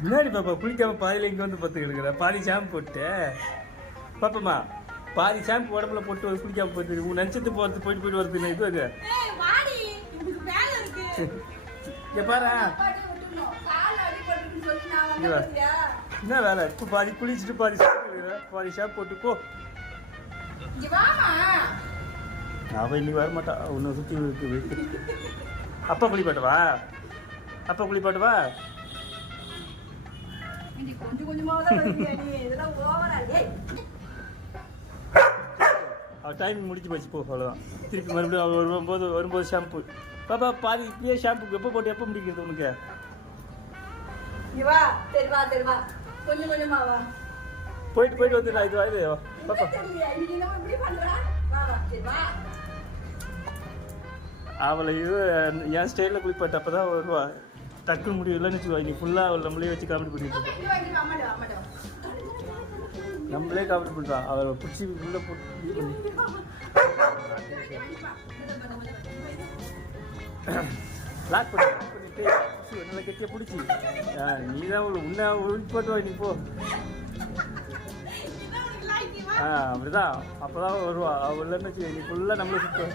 முன்னாடி பாப்பா குளிக்காம பாதியில இங்க வந்து பத்து கிடக்குற பாதி ஷாம்பு போட்டு. பாப்பம்மா பாதி ஷாம்பு உடம்புல போட்டு வந்து குளிக்காம போயிட்டு உன் நட்சத்து போறது போயிட்டு போயிட்டு வருது இது அது? இங்க பாரு. என்ன வேலை? இப்போ பாதி குளிச்சுட்டு பாதி பாதி ஷாம்பு போட்டு போ. அவன் இன்னைக்கு வர மாட்டா உன்னை சுற்றி அப்பா குளிப்பாட்டவா அப்பா குளிப்பாட்டவா அவள் டைமிங் முடிஞ்சு போச்சு போ அவ்வளோதான் திருப்பி மறுபடியும் அவள் வரும்போது வரும்போது ஷாம்பு பாப்பா பாதி இப்படியே ஷாம்பு எப்போ போட்டு எப்போ முடிக்கிறது உனக்கு? வா வா வா. வா. போயிட்டு போயிட்டு வந்துடா இது இது பாப்பா அவளை இது என் ஸ்டைலில் குளிப்பாட்டப்போ தான் வருவா. டக்குன்னு முடியும் இல்லைன்னு வச்சுக்கோ நீ ஃபுல்லாக அவள் நம்மளே வச்சு காமெடி பண்ணிட்டு நம்மளே காமெடி பண்ணுறான் அவளை பிடிச்சி உள்ளே போட்டு இது பண்ணி. லாக் பண்ணிட்டு பிடிச்சி நல்லா கெட்டியாக பிடிச்சி. நீ தான் அவளை உன்னை உள்பாட்டுவா வா நீ போ. ஆ அப்படிதான். அப்போதான் வருவா. அவள் இல்லைன்னு வச்சு நீ ஃபுல்லாக நம்மளே சுற்றுவோம்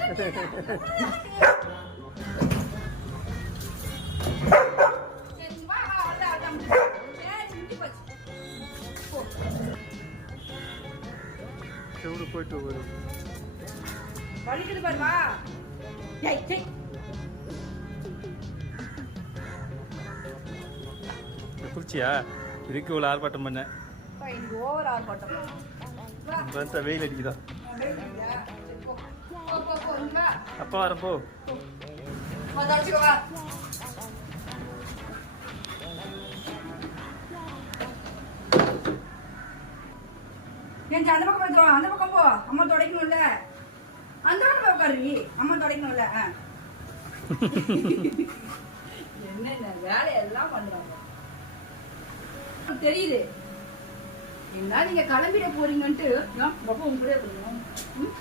செவ்வளோ போயிட்டு வரும் வலிக்குது பாரு வா ஏய் சே குளிச்சியா இதுக்கு இவ்வளோ ஆர்ப்பாட்டம் பண்ணேன் பா எனக்கு ஓவர் ஆர்ப்பாட்டம் வா பார்த்தா வெயில் அடிக்குதா வேலையா சரி போ போ போ போ இங்க வா அப்பா வரேன் என் அந்த பக்கம் அந்த பக்கம் போ. அம்மா துடைக்கணும்ல. அந்த பக்கம் போய் உட்காரு அம்மா துடைக்கணும்ல. ஆ. என்னென்ன வேலையெல்லாம் பண்றாங்க? தெரியுது. என்ன நீங்க கிளம்பிட போறீங்கன்ட்டு ஏன் பாப்பா உங்க ம்?